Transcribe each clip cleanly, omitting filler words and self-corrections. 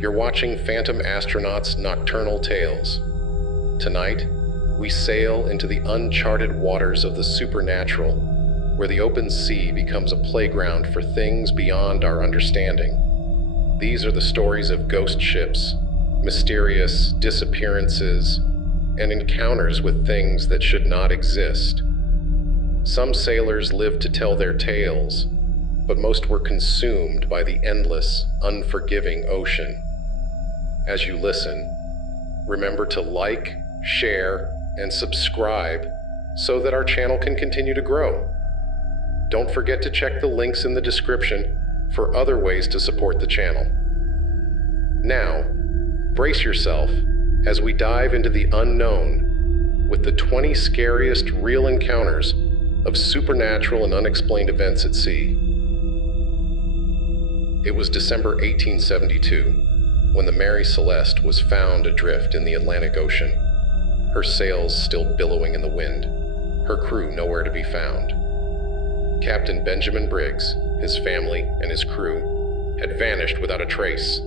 You're watching Phantom Astronaut's Nocturnal Tales. Tonight, we sail into the uncharted waters of the supernatural, where the open sea becomes a playground for things beyond our understanding. These are the stories of ghost ships, mysterious disappearances, and encounters with things that should not exist. Some sailors lived to tell their tales, but most were consumed by the endless, unforgiving ocean. As you listen, remember to like, share, and subscribe so that our channel can continue to grow. Don't forget to check the links in the description for other ways to support the channel. Now, brace yourself as we dive into the unknown with the 20 scariest real encounters of supernatural and unexplained events at sea. It was December 1872 when the Mary Celeste was found adrift in the Atlantic Ocean, her sails still billowing in the wind, her crew nowhere to be found. Captain Benjamin Briggs, his family, and his crew had vanished without a trace,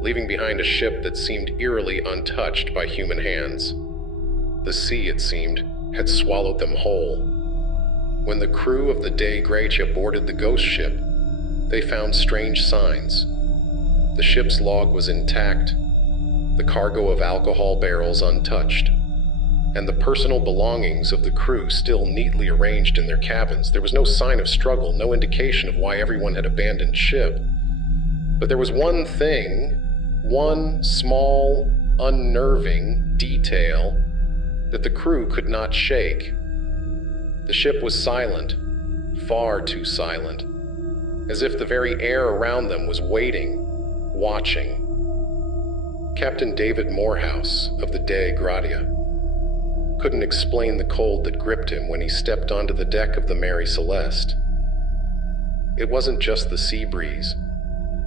leaving behind a ship that seemed eerily untouched by human hands. The sea, it seemed, had swallowed them whole. When the crew of the Dei Gratia boarded the ghost ship, they found strange signs. The ship's log was intact, the cargo of alcohol barrels untouched, and the personal belongings of the crew still neatly arranged in their cabins. There was no sign of struggle, no indication of why everyone had abandoned ship. But there was one thing, one small, unnerving detail that the crew could not shake. The ship was silent, far too silent, as if the very air around them was waiting, watching. Captain David Morehouse of the Dei Gratia couldn't explain the cold that gripped him when he stepped onto the deck of the Mary Celeste. It wasn't just the sea breeze,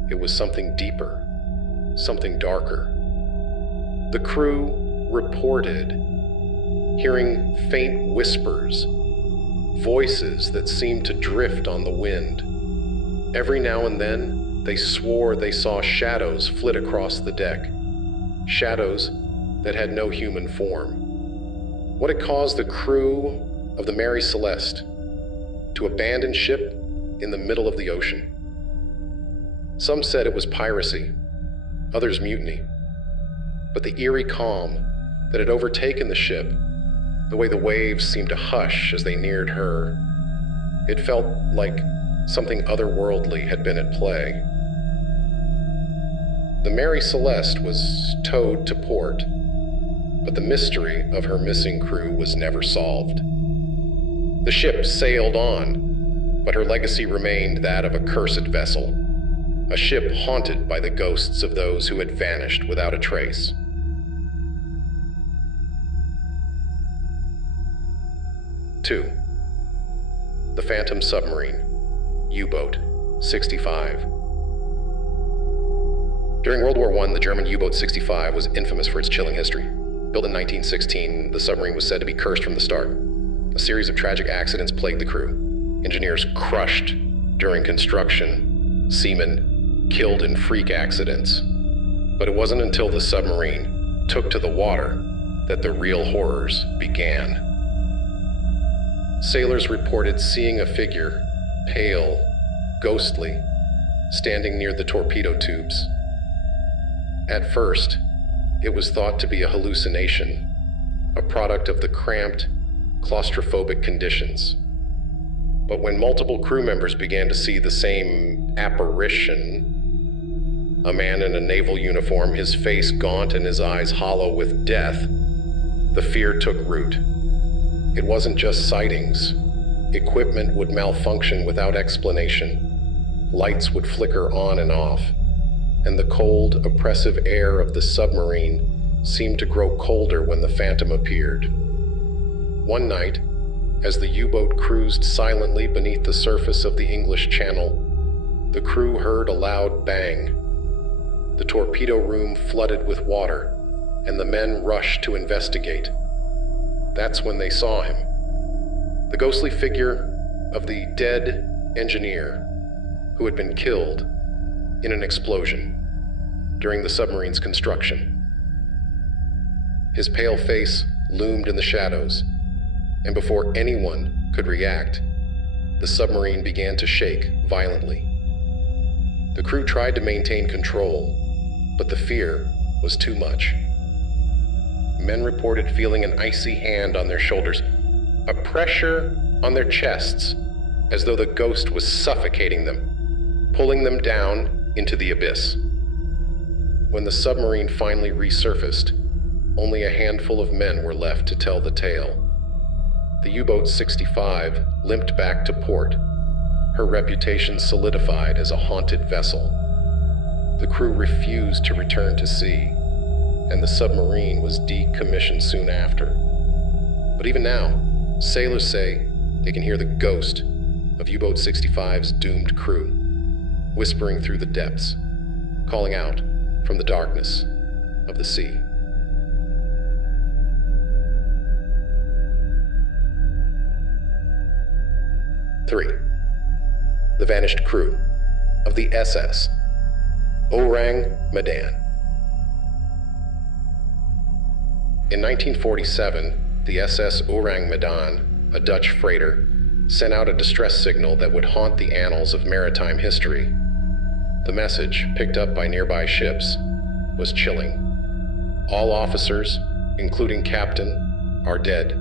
it was something deeper, something darker. The crew reported hearing faint whispers, voices that seemed to drift on the wind. Every now and then, they swore they saw shadows flit across the deck, shadows that had no human form. What had caused the crew of the Mary Celeste to abandon ship in the middle of the ocean? Some said it was piracy, others mutiny. But the eerie calm that had overtaken the ship, the way the waves seemed to hush as they neared her, it felt like something otherworldly had been at play. The Mary Celeste was towed to port, but the mystery of her missing crew was never solved. The ship sailed on, but her legacy remained that of a cursed vessel, a ship haunted by the ghosts of those who had vanished without a trace. Two, the Phantom Submarine, U-Boat 65. During World War I, the German U-Boat 65 was infamous for its chilling history. Built in 1916, the submarine was said to be cursed from the start. A series of tragic accidents plagued the crew. Engineers crushed during construction, seamen killed in freak accidents. But it wasn't until the submarine took to the water that the real horrors began. Sailors reported seeing a figure, pale, ghostly, standing near the torpedo tubes. At first, it was thought to be a hallucination, a product of the cramped, claustrophobic conditions. But when multiple crew members began to see the same apparition, a man in a naval uniform, his face gaunt and his eyes hollow with death, the fear took root. It wasn't just sightings. Equipment would malfunction without explanation. Lights would flicker on and off, and the cold, oppressive air of the submarine seemed to grow colder when the Phantom appeared. One night, as the U-boat cruised silently beneath the surface of the English Channel, the crew heard a loud bang. The torpedo room flooded with water, and the men rushed to investigate. That's when they saw him. The ghostly figure of the dead engineer who had been killed in an explosion. during the submarine's construction. His pale face loomed in the shadows, and before anyone could react, the submarine began to shake violently. The crew tried to maintain control, but the fear was too much. Men reported feeling an icy hand on their shoulders, a pressure on their chests, as though the ghost was suffocating them, pulling them down into the abyss. When the submarine finally resurfaced, only a handful of men were left to tell the tale. The U-boat 65 limped back to port, her reputation solidified as a haunted vessel. The crew refused to return to sea, and the submarine was decommissioned soon after. But even now, sailors say they can hear the ghost of U-boat 65's doomed crew, whispering through the depths, calling out from the darkness of the sea. Three, the vanished crew of the SS Orang Medan. In 1947, the SS Orang Medan, a Dutch freighter, sent out a distress signal that would haunt the annals of maritime history. The message, picked up by nearby ships, was chilling. All officers, including captain, are dead,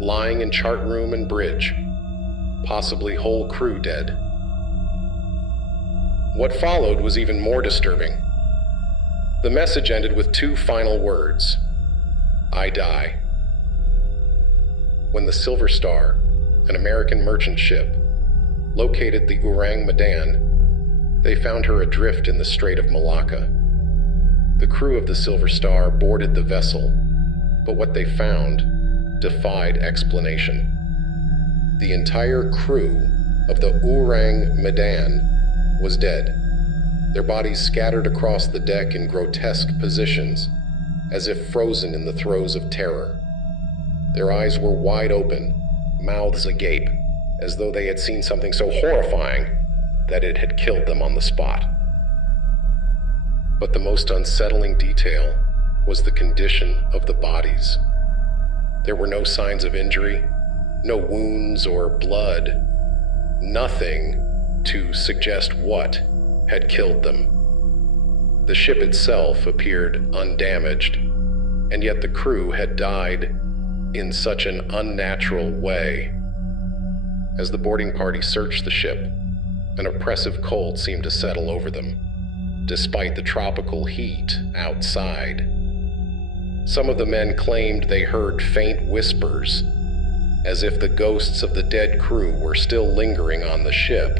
lying in chart room and bridge, possibly whole crew dead. What followed was even more disturbing. The message ended with two final words: "I die." When the Silver Star, an American merchant ship, located the Orang Medan, they found her adrift in the Strait of Malacca. The crew of the Silver Star boarded the vessel, but what they found defied explanation. The entire crew of the Orang Medan was dead, their bodies scattered across the deck in grotesque positions, as if frozen in the throes of terror. Their eyes were wide open, mouths agape, as though they had seen something so horrifying that it had killed them on the spot. But the most unsettling detail was the condition of the bodies. There were no signs of injury, no wounds or blood, nothing to suggest what had killed them. The ship itself appeared undamaged, and yet the crew had died in such an unnatural way. As the boarding party searched the ship, an oppressive cold seemed to settle over them, despite the tropical heat outside. Some of the men claimed they heard faint whispers, as if the ghosts of the dead crew were still lingering on the ship.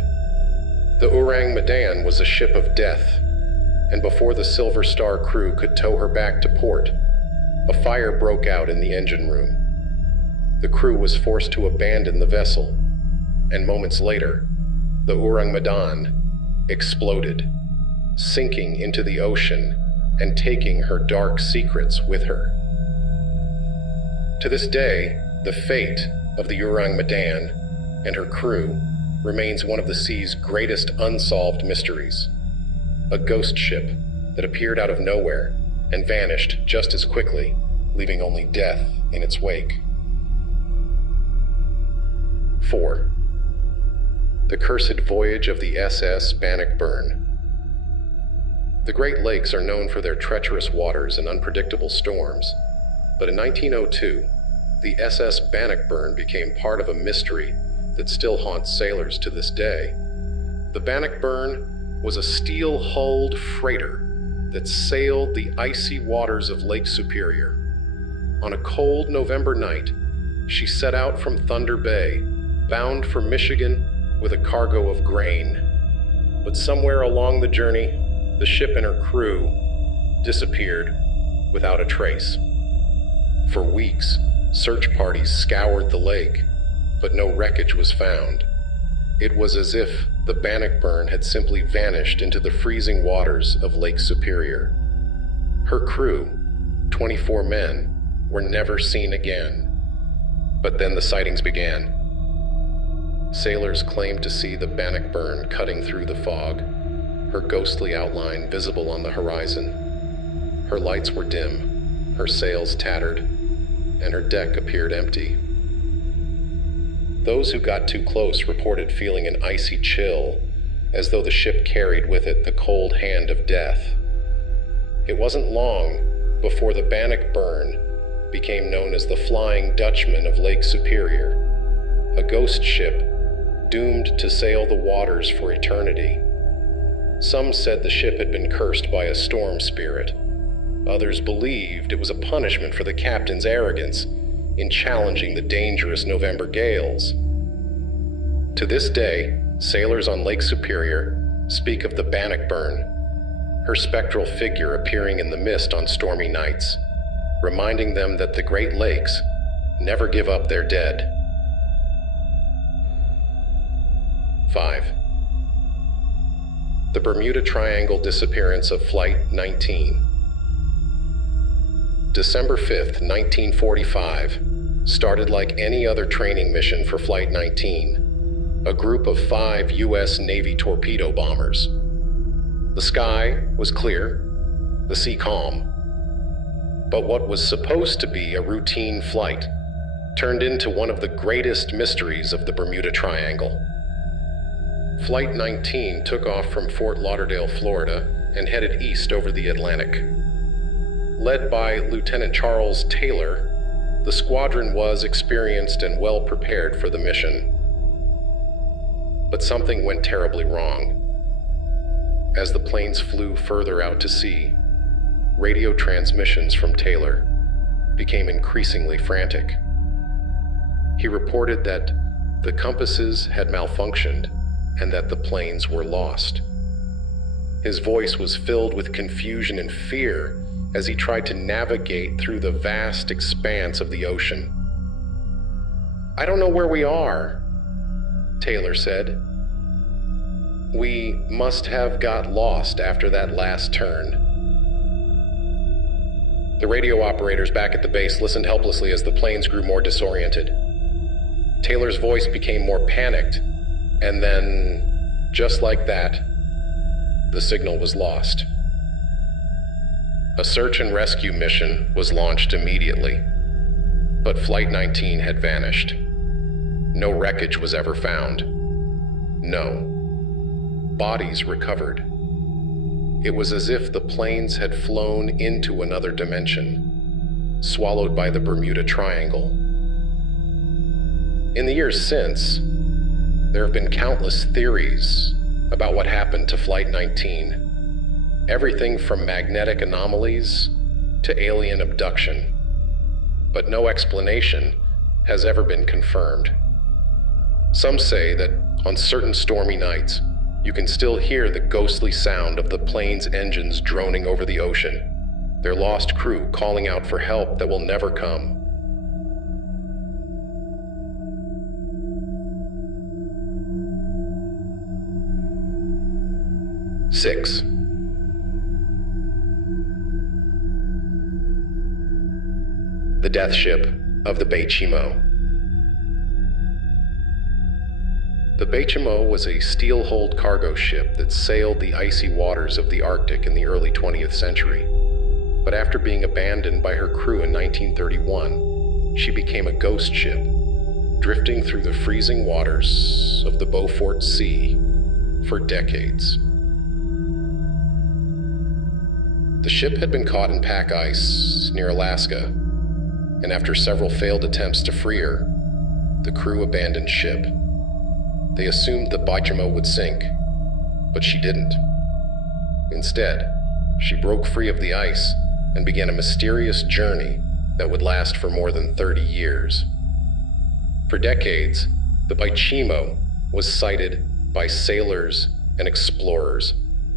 The Orang Medan was a ship of death, and before the Silver Star crew could tow her back to port, a fire broke out in the engine room. The crew was forced to abandon the vessel, and moments later, the Orang Medan exploded, sinking into the ocean and taking her dark secrets with her. To this day, the fate of the Orang Medan and her crew remains one of the sea's greatest unsolved mysteries. A ghost ship that appeared out of nowhere and vanished just as quickly, leaving only death in its wake. 4. The Cursed Voyage of the SS Bannockburn. The Great Lakes are known for their treacherous waters and unpredictable storms, but in 1902, the SS Bannockburn became part of a mystery that still haunts sailors to this day. The Bannockburn was a steel-hulled freighter that sailed the icy waters of Lake Superior. On a cold November night, she set out from Thunder Bay, bound for Michigan with a cargo of grain. But somewhere along the journey, the ship and her crew disappeared without a trace. For weeks, search parties scoured the lake, but no wreckage was found. It was as if the Bannockburn had simply vanished into the freezing waters of Lake Superior. Her crew, 24 men, were never seen again. But then the sightings began. Sailors claimed to see the Bannockburn cutting through the fog, her ghostly outline visible on the horizon. Her lights were dim, her sails tattered, and her deck appeared empty. Those who got too close reported feeling an icy chill, as though the ship carried with it the cold hand of death. It wasn't long before the Bannockburn became known as the Flying Dutchman of Lake Superior, a ghost ship doomed to sail the waters for eternity. Some said the ship had been cursed by a storm spirit. Others believed it was a punishment for the captain's arrogance in challenging the dangerous November gales. To this day, sailors on Lake Superior speak of the Bannockburn, her spectral figure appearing in the mist on stormy nights, reminding them that the Great Lakes never give up their dead. 5. The Bermuda Triangle disappearance of Flight 19. December 5th, 1945, started like any other training mission for Flight 19, a group of 5 U.S. Navy torpedo bombers. The sky was clear, the sea calm, but what was supposed to be a routine flight turned into one of the greatest mysteries of the Bermuda Triangle. Flight 19 took off from Fort Lauderdale, Florida, and headed east over the Atlantic. Led by Lieutenant Charles Taylor, the squadron was experienced and well prepared for the mission. But something went terribly wrong. As the planes flew further out to sea, radio transmissions from Taylor became increasingly frantic. He reported that the compasses had malfunctioned and that the planes were lost. His voice was filled with confusion and fear as he tried to navigate through the vast expanse of the ocean. "I don't know where we are," Taylor said. "We must have got lost after that last turn." The radio operators back at the base listened helplessly as the planes grew more disoriented. Taylor's voice became more panicked, and then, just like that, the signal was lost. A search and rescue mission was launched immediately, but Flight 19 had vanished. No wreckage was ever found. No bodies recovered. It was as if the planes had flown into another dimension, swallowed by the Bermuda Triangle. In the years since, there have been countless theories about what happened to Flight 19. Everything from magnetic anomalies to alien abduction. But no explanation has ever been confirmed. Some say that on certain stormy nights, you can still hear the ghostly sound of the plane's engines droning over the ocean, their lost crew calling out for help that will never come. Six. The death ship of the Beichimo. The Beichimo was a steel-hulled cargo ship that sailed the icy waters of the Arctic in the early 20th century. But after being abandoned by her crew in 1931, she became a ghost ship, drifting through the freezing waters of the Beaufort Sea for decades. The ship had been caught in pack ice near Alaska, and after several failed attempts to free her, the crew abandoned ship. They assumed the Beichimo would sink, but she didn't. Instead, she broke free of the ice and began a mysterious journey that would last for more than 30 years. For decades, the Beichimo was sighted by sailors and explorers,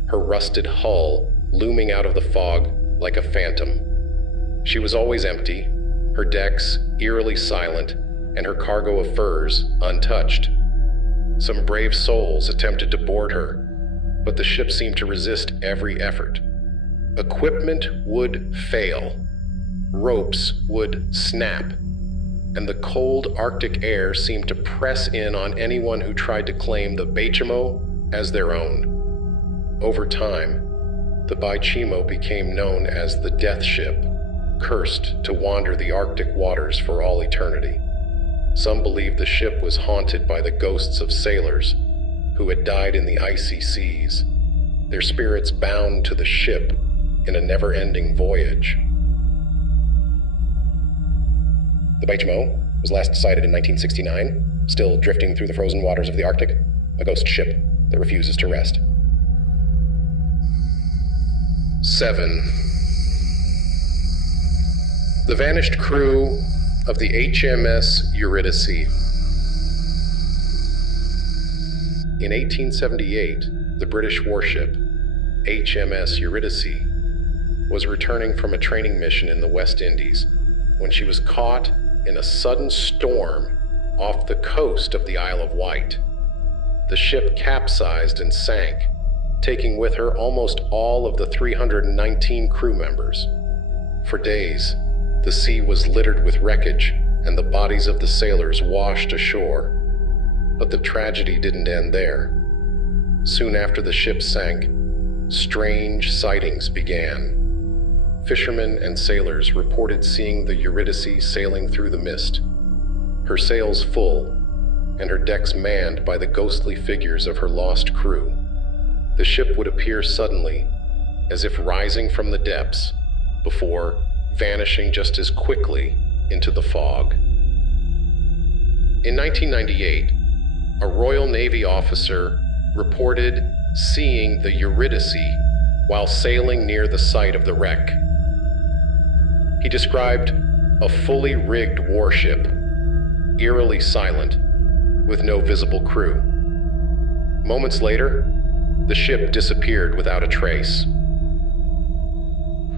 her rusted hull looming out of the fog like a phantom. She was always empty, her decks eerily silent, and her cargo of furs untouched. Some brave souls attempted to board her, but the ship seemed to resist every effort. Equipment would fail, ropes would snap, and the cold Arctic air seemed to press in on anyone who tried to claim the Beichimo as their own. Over time, the Baichimo became known as the Death Ship, cursed to wander the Arctic waters for all eternity. Some believe the ship was haunted by the ghosts of sailors who had died in the icy seas, their spirits bound to the ship in a never-ending voyage. The Baichimo was last sighted in 1969, still drifting through the frozen waters of the Arctic, a ghost ship that refuses to rest. 7. The vanished crew of the HMS Eurydice. In 1878, the British warship HMS Eurydice was returning from a training mission in the West Indies when she was caught in a sudden storm off the coast of the Isle of Wight. The ship capsized and sank, taking with her almost all of the 319 crew members. For days, the sea was littered with wreckage, and the bodies of the sailors washed ashore. But the tragedy didn't end there. Soon after the ship sank, strange sightings began. Fishermen and sailors reported seeing the Eurydice sailing through the mist, her sails full, and her decks manned by the ghostly figures of her lost crew. The ship would appear suddenly, as if rising from the depths, before vanishing just as quickly into the fog. In 1998, a Royal Navy officer reported seeing the Eurydice while sailing near the site of the wreck. He described a fully rigged warship, eerily silent, with no visible crew. Moments later, the ship disappeared without a trace.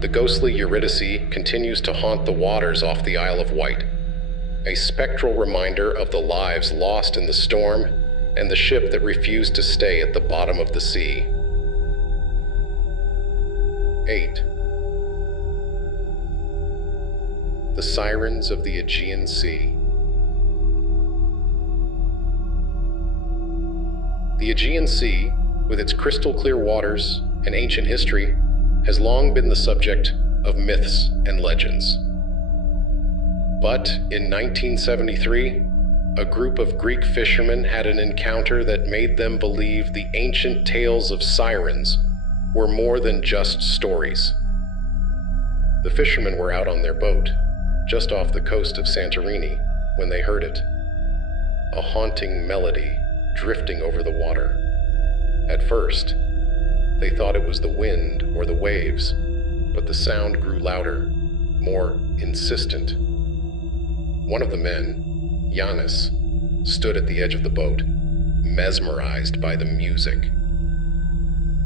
The ghostly Eurydice continues to haunt the waters off the Isle of Wight, a spectral reminder of the lives lost in the storm and the ship that refused to stay at the bottom of the sea. 8. The Sirens of the Aegean Sea. The Aegean Sea, with its crystal clear waters and ancient history, has long been the subject of myths and legends. But in 1973, a group of Greek fishermen had an encounter that made them believe the ancient tales of sirens were more than just stories. The fishermen were out on their boat, just off the coast of Santorini, when they heard it. A haunting melody drifting over the water. At first, they thought it was the wind or the waves, but the sound grew louder, more insistent. One of the men, Giannis, stood at the edge of the boat, mesmerized by the music.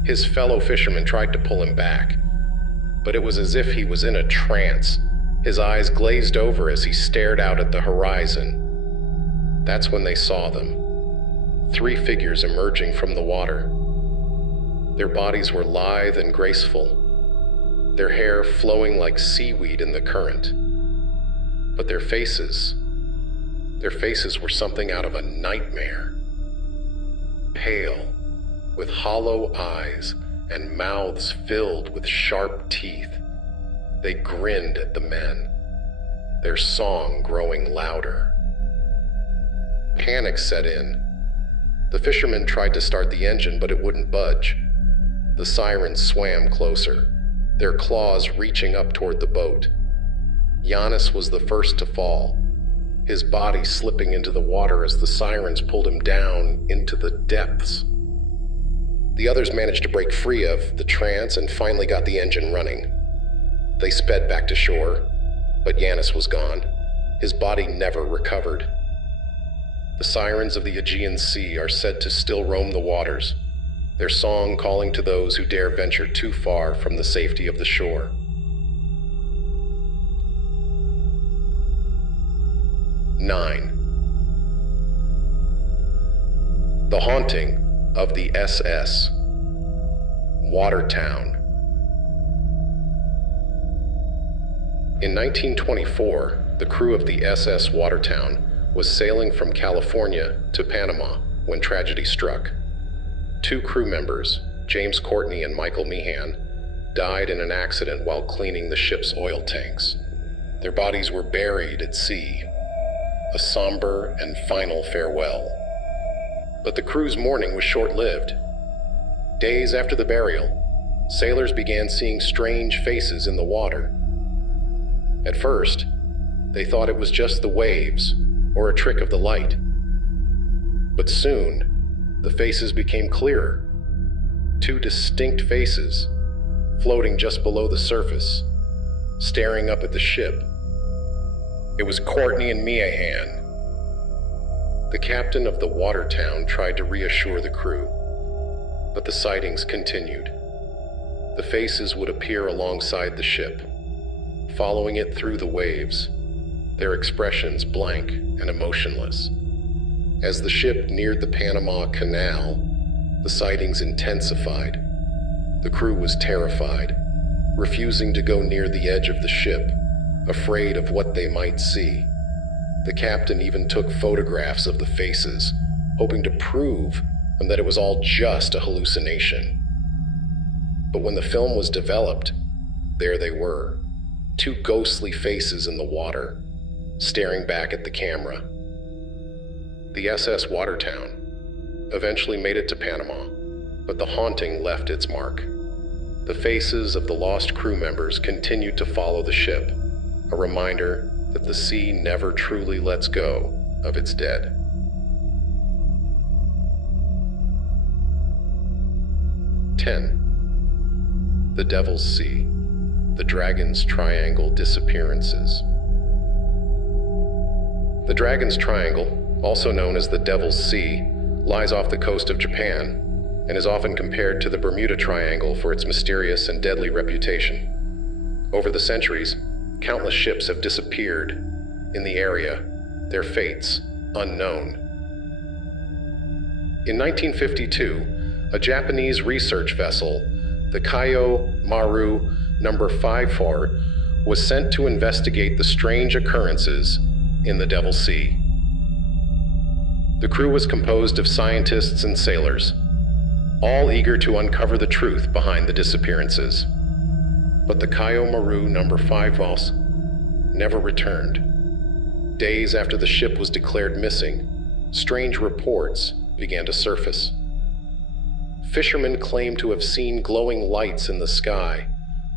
His fellow fishermen tried to pull him back, but it was as if he was in a trance. His eyes glazed over as he stared out at the horizon. That's when they saw them. 3 figures emerging from the water. Their bodies were lithe and graceful, their hair flowing like seaweed in the current. But their faces were something out of a nightmare. Pale, with hollow eyes and mouths filled with sharp teeth, they grinned at the men, their song growing louder. Panic set in. The fishermen tried to start the engine, but it wouldn't budge. The sirens swam closer, their claws reaching up toward the boat. Giannis was the first to fall, his body slipping into the water as the sirens pulled him down into the depths. The others managed to break free of the trance and finally got the engine running. They sped back to shore, but Giannis was gone. His body never recovered. The sirens of the Aegean Sea are said to still roam the waters, their song calling to those who dare venture too far from the safety of the shore. 9. The Haunting of the SS Watertown. In 1924, the crew of the SS Watertown was sailing from California to Panama when tragedy struck. 2 crew members, James Courtney and Michael Meehan, died in an accident while cleaning the ship's oil tanks. Their bodies were buried at sea, a somber and final farewell. But the crew's mourning was short-lived. Days after the burial, sailors began seeing strange faces in the water. At first, they thought it was just the waves or a trick of the light. But soon, the faces became clearer. Two distinct faces, floating just below the surface, staring up at the ship. It was Courtney and Meehan. The captain of the water town tried to reassure the crew, but the sightings continued. The faces would appear alongside the ship, following it through the waves, their expressions blank and emotionless. As the ship neared the Panama Canal, the sightings intensified. The crew was terrified, refusing to go near the edge of the ship, afraid of what they might see. The captain even took photographs of the faces, hoping to prove that it was all just a hallucination. But when the film was developed, there they were, two ghostly faces in the water, staring back at the camera. The SS Watertown eventually made it to Panama, but the haunting left its mark. The faces of the lost crew members continued to follow the ship, a reminder that the sea never truly lets go of its dead. The Devil's Sea, the Dragon's Triangle disappearances. The Dragon's Triangle, also known as the Devil's Sea, lies off the coast of Japan and is often compared to the Bermuda Triangle for its mysterious and deadly reputation. Over the centuries, countless ships have disappeared in the area, their fates unknown. In 1952, a Japanese research vessel, the Kaio Maru No. 54, was sent to investigate the strange occurrences in the Devil's Sea. The crew was composed of scientists and sailors, all eager to uncover the truth behind the disappearances. But the Kaio Maru No. 54 never returned. Days after the ship was declared missing, strange reports began to surface. Fishermen claimed to have seen glowing lights in the sky,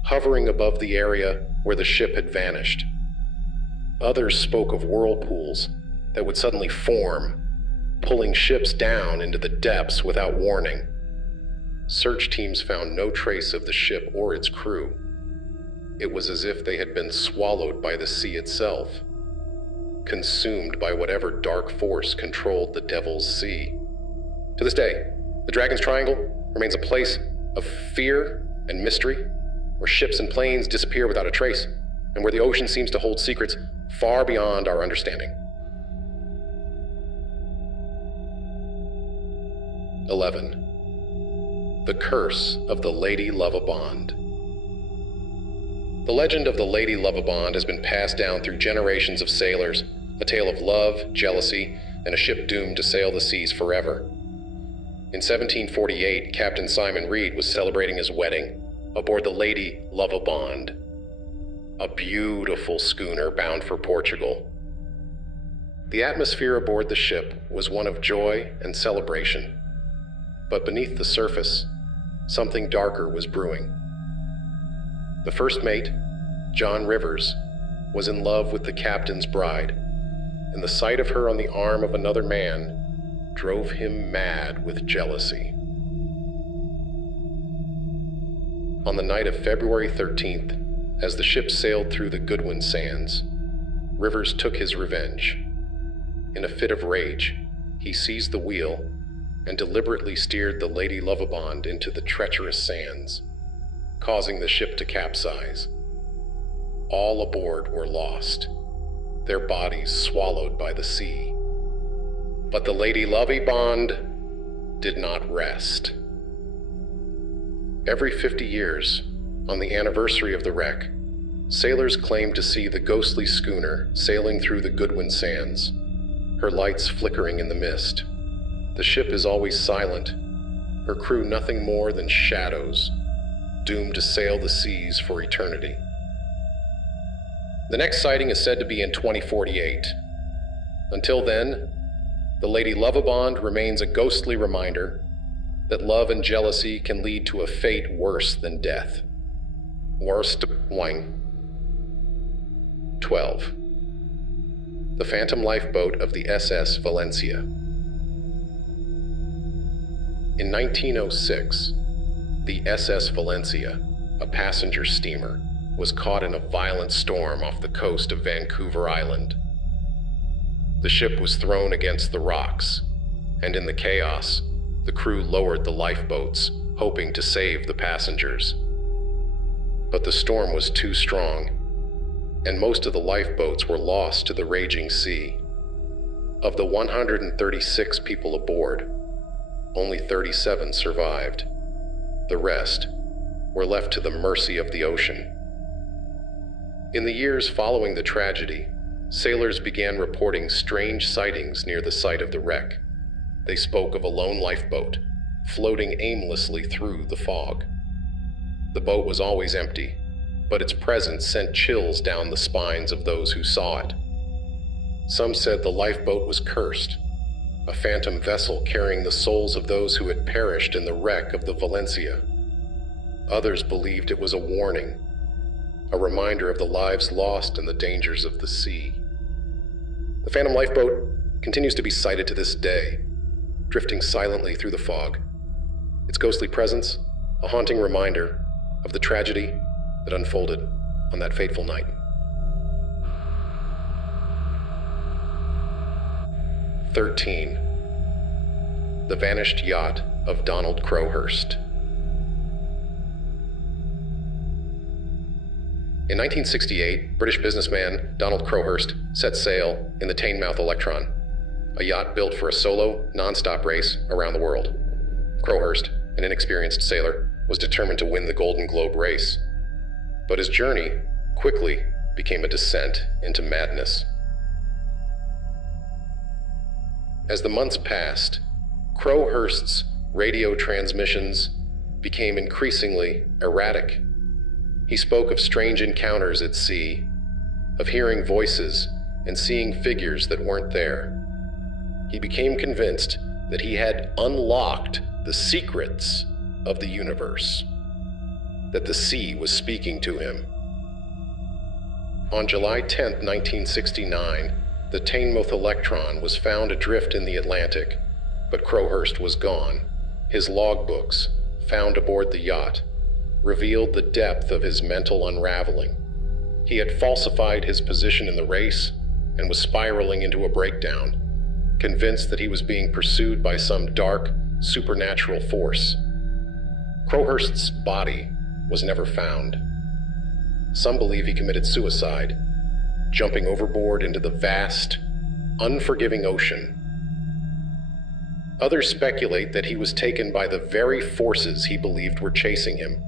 hovering above the area where the ship had vanished. Others spoke of whirlpools that would suddenly form, pulling ships down into the depths without warning. Search teams found no trace of the ship or its crew. It was as if they had been swallowed by the sea itself, consumed by whatever dark force controlled the Devil's Sea. To this day, the Dragon's Triangle remains a place of fear and mystery, where ships and planes disappear without a trace, and where the ocean seems to hold secrets far beyond our understanding. 11. The Curse of the Lady Lovabond. The legend of the Lady Lovabond has been passed down through generations of sailors, a tale of love, jealousy, and a ship doomed to sail the seas forever. In 1748, Captain Simon Reed was celebrating his wedding aboard the Lady Lovabond, a beautiful schooner bound for Portugal. The atmosphere aboard the ship was one of joy and celebration, but beneath the surface, something darker was brewing. The first mate, John Rivers, was in love with the captain's bride, and the sight of her on the arm of another man drove him mad with jealousy. On the night of February 13th, as the ship sailed through the Goodwin Sands, Rivers took his revenge. In a fit of rage, he seized the wheel and deliberately steered the Lady Lovabond into the treacherous sands, causing the ship to capsize. All aboard were lost, their bodies swallowed by the sea. But the Lady Lovabond did not rest. Every 50 years, on the anniversary of the wreck, sailors claimed to see the ghostly schooner sailing through the Goodwin Sands, her lights flickering in the mist. The ship is always silent, her crew nothing more than shadows, doomed to sail the seas for eternity. The next sighting is said to be in 2048. Until then, the Lady Lovabond remains a ghostly reminder that love and jealousy can lead to a fate worse than death. Worst wine. 12. The phantom lifeboat of the SS Valencia. In 1906, the SS Valencia, a passenger steamer, was caught in a violent storm off the coast of Vancouver Island. The ship was thrown against the rocks, and in the chaos, the crew lowered the lifeboats, hoping to save the passengers. But the storm was too strong, and most of the lifeboats were lost to the raging sea. Of the 136 people aboard, only 37 survived. The rest were left to the mercy of the ocean. In the years following the tragedy, sailors began reporting strange sightings near the site of the wreck. They spoke of a lone lifeboat, floating aimlessly through the fog. The boat was always empty, but its presence sent chills down the spines of those who saw it. Some said the lifeboat was cursed, a phantom vessel carrying the souls of those who had perished in the wreck of the Valencia. Others believed it was a warning, a reminder of the lives lost and the dangers of the sea. The phantom lifeboat continues to be sighted to this day, drifting silently through the fog. Its ghostly presence, a haunting reminder of the tragedy that unfolded on that fateful night. 13. The vanished yacht of Donald Crowhurst. In 1968, British businessman Donald Crowhurst set sail in the Teignmouth Electron, a yacht built for a solo, non-stop race around the world. Crowhurst, an inexperienced sailor, was determined to win the Golden Globe race. But his journey quickly became a descent into madness. As the months passed, Crowhurst's radio transmissions became increasingly erratic. He spoke of strange encounters at sea, of hearing voices and seeing figures that weren't there. He became convinced that he had unlocked the secrets of the universe, that the sea was speaking to him. On July 10, 1969, the Teignmouth Electron was found adrift in the Atlantic, but Crowhurst was gone. His logbooks, found aboard the yacht, revealed the depth of his mental unraveling. He had falsified his position in the race and was spiraling into a breakdown, convinced that he was being pursued by some dark, supernatural force. Crowhurst's body was never found. Some believe he committed suicide, jumping overboard into the vast, unforgiving ocean. Others speculate that he was taken by the very forces he believed were chasing him,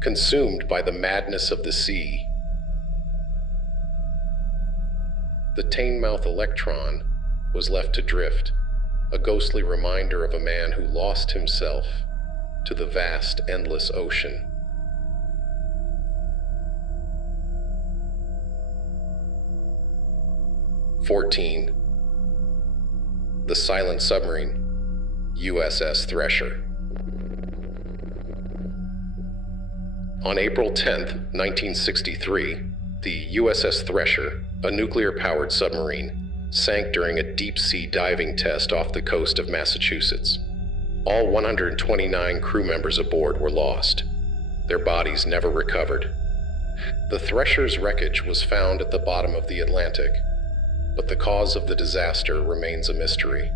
consumed by the madness of the sea. The Teignmouth Electron was left to drift, a ghostly reminder of a man who lost himself to the vast, endless ocean. "14. The silent submarine, USS Thresher. On April 10, 1963, the USS Thresher, a nuclear-powered submarine, sank during a deep-sea diving test off the coast of Massachusetts. All 129 crew members aboard were lost. Their bodies never recovered. The Thresher's wreckage was found at the bottom of the Atlantic, but the cause of the disaster remains a mystery.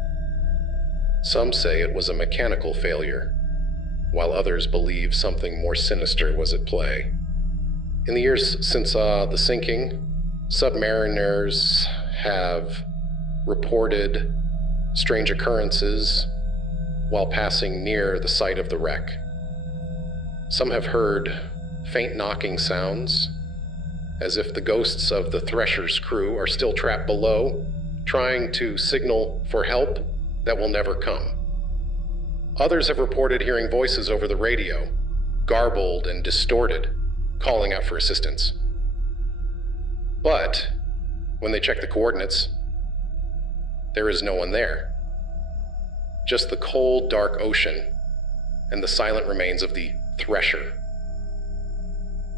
Some say it was a mechanical failure, while others believe something more sinister was at play. In the years since the sinking, submariners have reported strange occurrences while passing near the site of the wreck. Some have heard faint knocking sounds, as if the ghosts of the Thresher's crew are still trapped below, trying to signal for help that will never come. Others have reported hearing voices over the radio, garbled and distorted, calling out for assistance. But when they check the coordinates, there is no one there. Just the cold, dark ocean and the silent remains of the Thresher.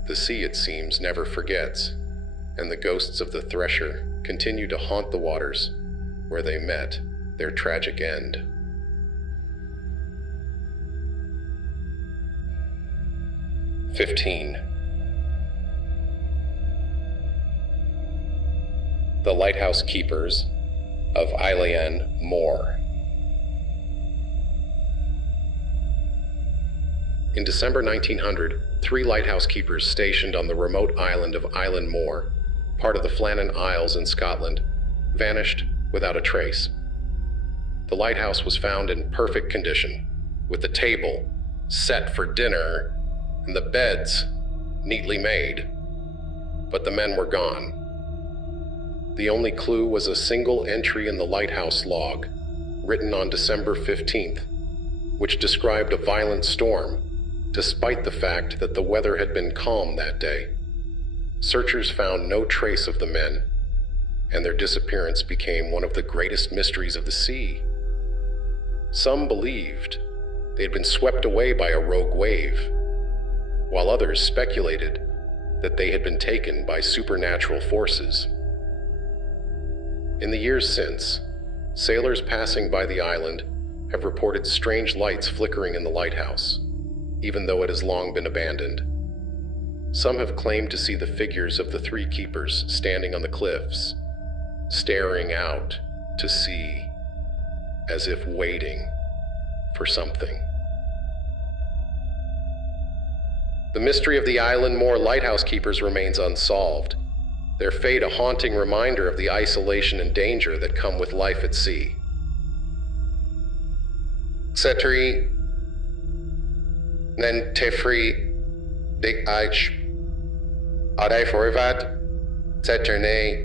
The sea, it seems, never forgets, and the ghosts of the Thresher continue to haunt the waters where they met their tragic end. "15. The Lighthouse Keepers of Eilean Moor. In December 1900, 3 lighthouse keepers stationed on the remote island of Eilean Moor, part of the Flannan Isles in Scotland, vanished without a trace. The lighthouse was found in perfect condition, with the table set for dinner and the beds neatly made, but the men were gone. The only clue was a single entry in the lighthouse log, written on December 15th, which described a violent storm, despite the fact that the weather had been calm that day. Searchers found no trace of the men, and their disappearance became one of the greatest mysteries of the sea. Some believed they had been swept away by a rogue wave, while others speculated that they had been taken by supernatural forces. In the years since, sailors passing by the island have reported strange lights flickering in the lighthouse, even though it has long been abandoned. Some have claimed to see the figures of the 3 keepers standing on the cliffs, staring out to sea, as if waiting for something. The mystery of the Eilean Moor lighthouse keepers remains unsolved, their fate a haunting reminder of the isolation and danger that come with life at sea. Setri nen tefri dik aich adai forvat seterne.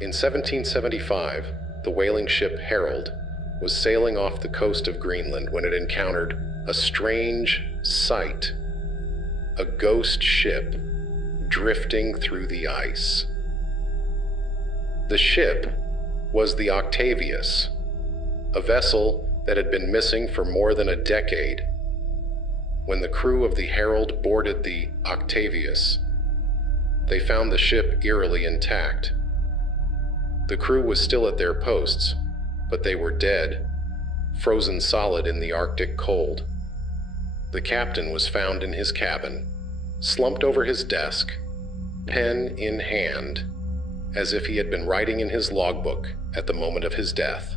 In 1775, the whaling ship Herald was sailing off the coast of Greenland when it encountered a strange sight: a ghost ship drifting through the ice. The ship was the Octavius, a vessel that had been missing for more than a decade. When the crew of the Herald boarded the Octavius, they found the ship eerily intact. The crew was still at their posts, but they were dead, frozen solid in the Arctic cold. The captain was found in his cabin, slumped over his desk, pen in hand, as if he had been writing in his logbook at the moment of his death.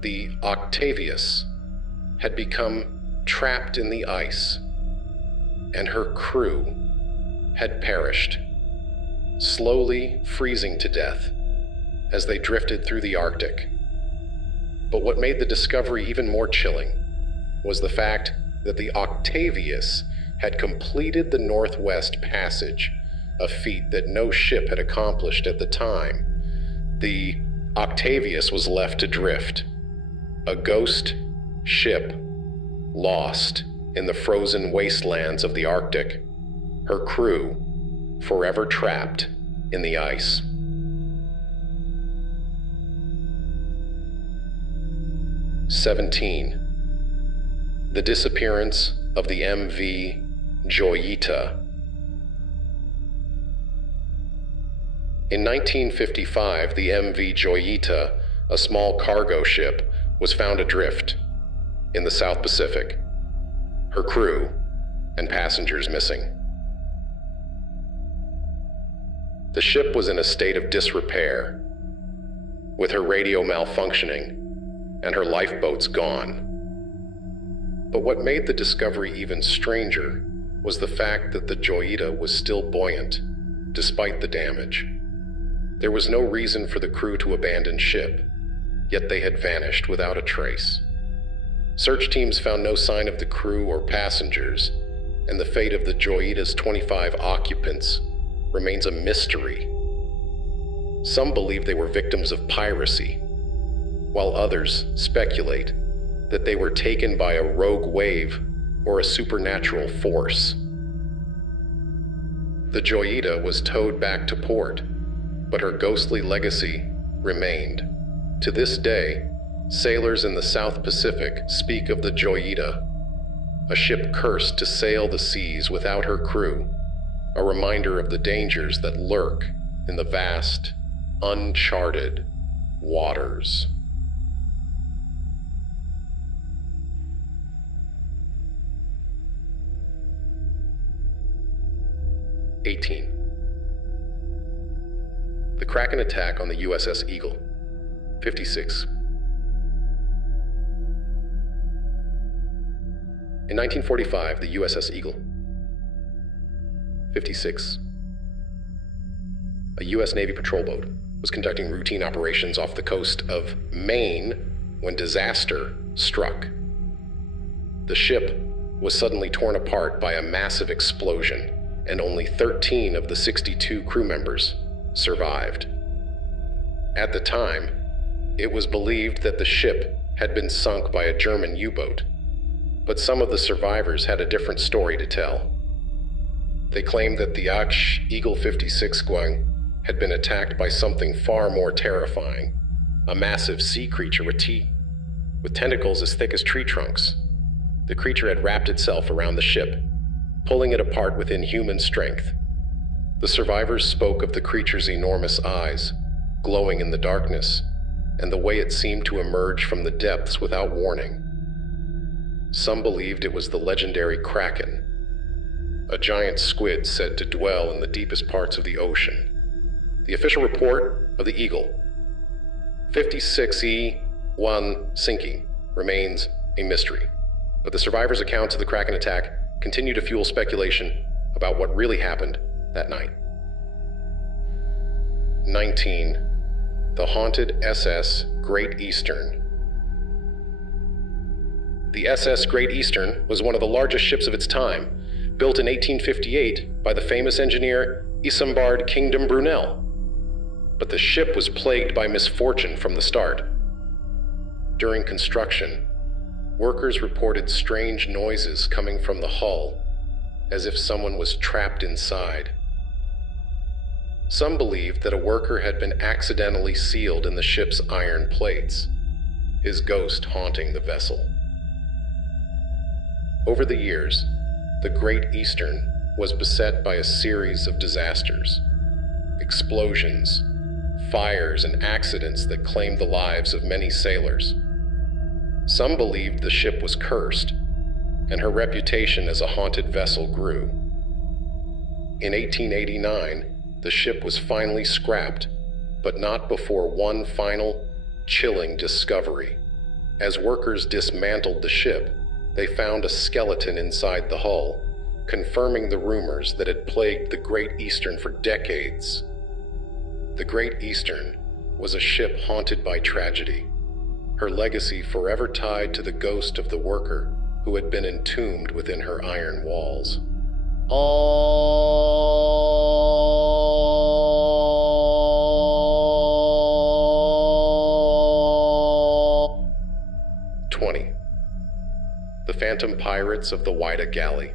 The Octavius had become trapped in the ice, and her crew had perished, slowly freezing to death as they drifted through the Arctic. But what made the discovery even more chilling was the fact that the Octavius had completed the Northwest Passage, a feat that no ship had accomplished at the time. The Octavius was left to drift, a ghost ship lost in the frozen wastelands of the Arctic, her crew forever trapped in the ice. "17. The disappearance of the MV Joyita. In 1955, the MV Joyita, a small cargo ship, was found adrift in the South Pacific, her crew and passengers missing. The ship was in a state of disrepair, with her radio malfunctioning and her lifeboats gone. But what made the discovery even stranger was the fact that the Joyita was still buoyant, despite the damage. There was no reason for the crew to abandon ship, yet they had vanished without a trace. Search teams found no sign of the crew or passengers, and the fate of the Joyita's 25 occupants remains a mystery. Some believe they were victims of piracy, while others speculate that they were taken by a rogue wave or a supernatural force. The Joyita was towed back to port, but her ghostly legacy remained. To this day, sailors in the South Pacific speak of the Joyita, a ship cursed to sail the seas without her crew, a reminder of the dangers that lurk in the vast, uncharted waters. The Kraken attack on the USS Eagle. 56. In 1945, the USS Eagle. 56. A U.S. Navy patrol boat was conducting routine operations off the coast of Maine when disaster struck. The ship was suddenly torn apart by a massive explosion, and only 13 of the 62 crew members survived. At the time, it was believed that the ship had been sunk by a German U-boat, but some of the survivors had a different story to tell. They claimed that the Eagle 56 Guang had been attacked by something far more terrifying, a massive sea creature with tentacles as thick as tree trunks. The creature had wrapped itself around the ship, pulling it apart with inhuman strength. The survivors spoke of the creature's enormous eyes, glowing in the darkness, and the way it seemed to emerge from the depths without warning. Some believed it was the legendary Kraken, a giant squid said to dwell in the deepest parts of the ocean. The official report of the Eagle 56E-1 sinking remains a mystery, but the survivors' accounts of the Kraken attack continue to fuel speculation about what really happened that night. 19. The haunted SS Great Eastern. The SS Great Eastern was one of the largest ships of its time, built in 1858 by the famous engineer Isambard Kingdom Brunel. But the ship was plagued by misfortune from the start. During construction, workers reported strange noises coming from the hull, as if someone was trapped inside. Some believed that a worker had been accidentally sealed in the ship's iron plates, his ghost haunting the vessel. Over the years, the Great Eastern was beset by a series of disasters, explosions, fires, and accidents that claimed the lives of many sailors. Some believed the ship was cursed, and her reputation as a haunted vessel grew. In 1889, the ship was finally scrapped, but not before one final, chilling discovery. As workers dismantled the ship, they found a skeleton inside the hull, confirming the rumors that had plagued the Great Eastern for decades. The Great Eastern was a ship haunted by tragedy, her legacy forever tied to the ghost of the worker who had been entombed within her iron walls. 20. The Phantom Pirates of the Whydah Galley.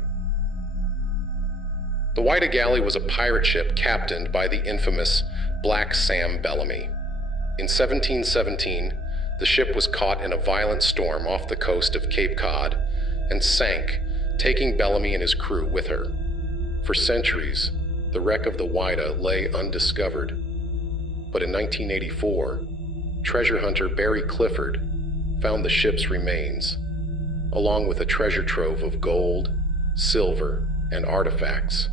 The Whydah Galley was a pirate ship captained by the infamous Black Sam Bellamy. In 1717, the ship was caught in a violent storm off the coast of Cape Cod and sank, taking Bellamy and his crew with her. For centuries, the wreck of the Whydah lay undiscovered. But in 1984, treasure hunter Barry Clifford found the ship's remains, along with a treasure trove of gold, silver, and artifacts.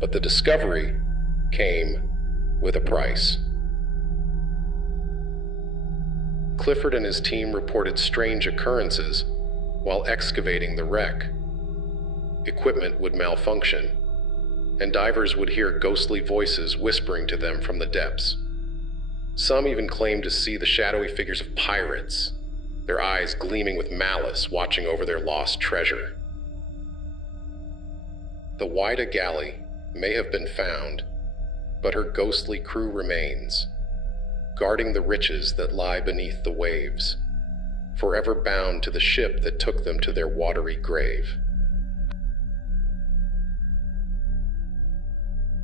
But the discovery came with a price. Clifford and his team reported strange occurrences while excavating the wreck. Equipment would malfunction, and divers would hear ghostly voices whispering to them from the depths. Some even claimed to see the shadowy figures of pirates, their eyes gleaming with malice, watching over their lost treasure. The Whydah Galley may have been found but her ghostly crew remains, guarding the riches that lie beneath the waves, forever bound to the ship that took them to their watery grave.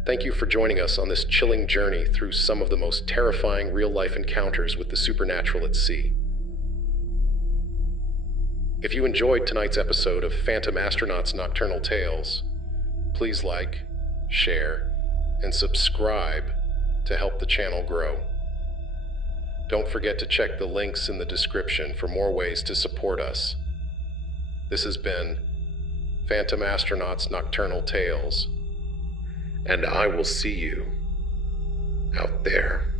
Thank you for joining us on this chilling journey through some of the most terrifying real-life encounters with the supernatural at sea. If you enjoyed tonight's episode of Phantom Astronaut's Nocturnal Tales, please like, share, and subscribe to help the channel grow. Don't forget to check the links in the description for more ways to support us. This has been Phantom Astronaut's Nocturnal Tales, and I will see you out there.